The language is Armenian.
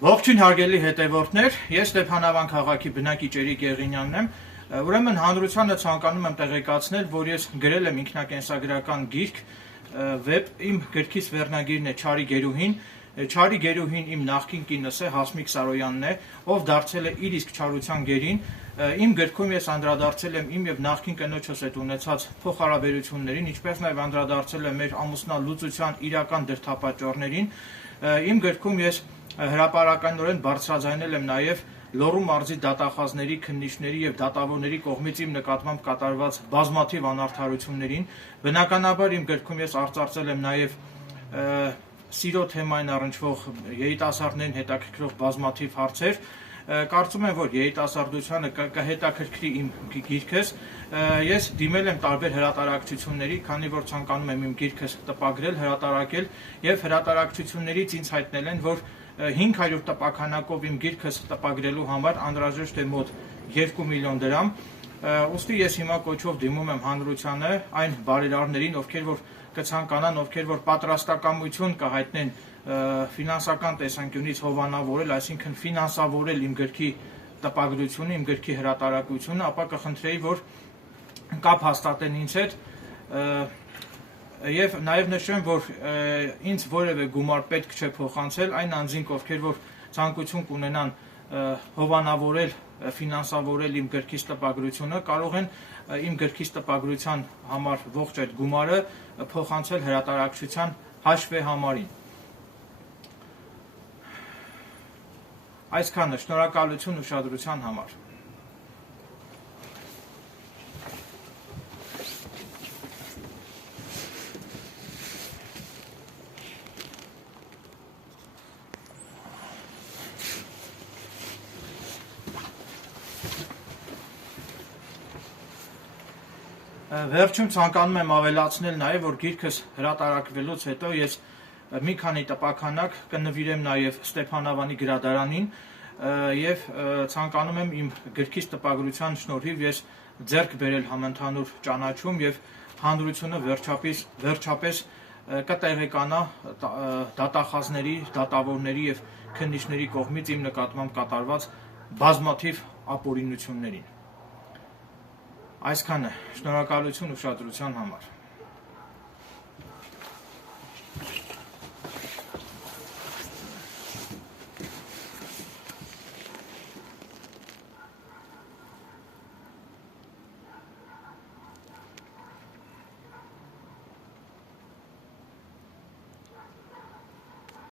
Ողջույն հարգելի հետևորդներ, ես Ստեփանավան քաղաքի բնակիչ Էրիկ Եղինյանն եմ, ուրեմն հանրությանը ցանկանում եմ տեղեկացնել, որ ես գրել եմ ինքնակենսագրական գիրք, վեբ, իմ գրքից վերնագիրն է Չարի գերուհին, Չարի գերուհին իմ նախկին կինս է, Հասմիկ Սարոյանն է, ով դարձել է իր իսկ չարության գերին, իմ գրքում ես անդրադարձել եմ իմ եւ նախկին կնոջս հետ ունեցած փոխհարաբերություններին, ինչպես նաեւ անդրադարձել եմ մեր ամուսնալուծության իրական դրդապատճառներին, իմ գրքում ես հրապարականորեն բարձրաձայնել եմ նաև Լոռու մարզի դատախազների, քննիչների եւ դատավորների կողմից իմ նկատմամբ կատարված բազմաթիվ անարդարություններին, բնականաբար իմ գրքում ես արծարծել եմ նաև սիրո թեմային առնչվող երիտասարդներին հետաքրքրող բազմաթիվ հարցեր, կարծում եմ, որ երիտասարդությանը կհետաքրքրի իմ գիրքս, ես դիմել եմ տարբեր հրատարակչությունների, քանի որ ցանկանում եմ իմ գիրքս տպագրել, հրատարակել եւ հրատարակչություններից ինձ հայտնել են, որ 500 տպաքանակով իմ գիրքս տպագրելու համար անհրաժեշտ է մոտ 2 միլիոն դրամ, ուստի ես հիմա կոչով դիմում եմ հանրությանը այն բարերարներին, ովքեր որ կցանկանան, ովքեր որ պատրաստակամություն կհայտնեն ֆինանսական տեսանկյունից հովանավորել, այսինքն ֆինանսավորել իմ գրքի տպագրությունը, իմ գրքի հրատարակությունը, ապա կխնդրեի, որ կապ հաստատեն ինձ հետ եւ նաեւ նշեմ, որ ինձ որևէ գումար պետք չէ փոխանցել այն անձինք, ովքեր որ ցանկություն կունենան հովանավորել, ֆինանսավորել իմ գրքից տպագրությունը, կարող են իմ գրքից տպագրության համար ողջ այդ գումարը փոխանցել հրատարակչության հաշվեհամարին։ Այսքանը, շնորհակալություն ուշադրության համար։ Վերջում ցանկանում եմ ավելացնել նաև, որ գիրքս հրատարակվելուց հետո ես մի քանի տպաքանակ կնվիրեմ նաև Ստեփանավանի գրադարանին եւ ցանկանում եմ իմ գրքից տպագրության շնորհիվ ես ձեռք բերել համընդհանուր ճանաչում եւ հանրությունը վերջապես կտեղեկանա դատախազների, դատավորների եւ քննիչների կողմից իմ նկատմամբ կատարված բազմաթիվ ապօրինություններին։ Այսքանը, շնորհակալություն ուշադրության համար։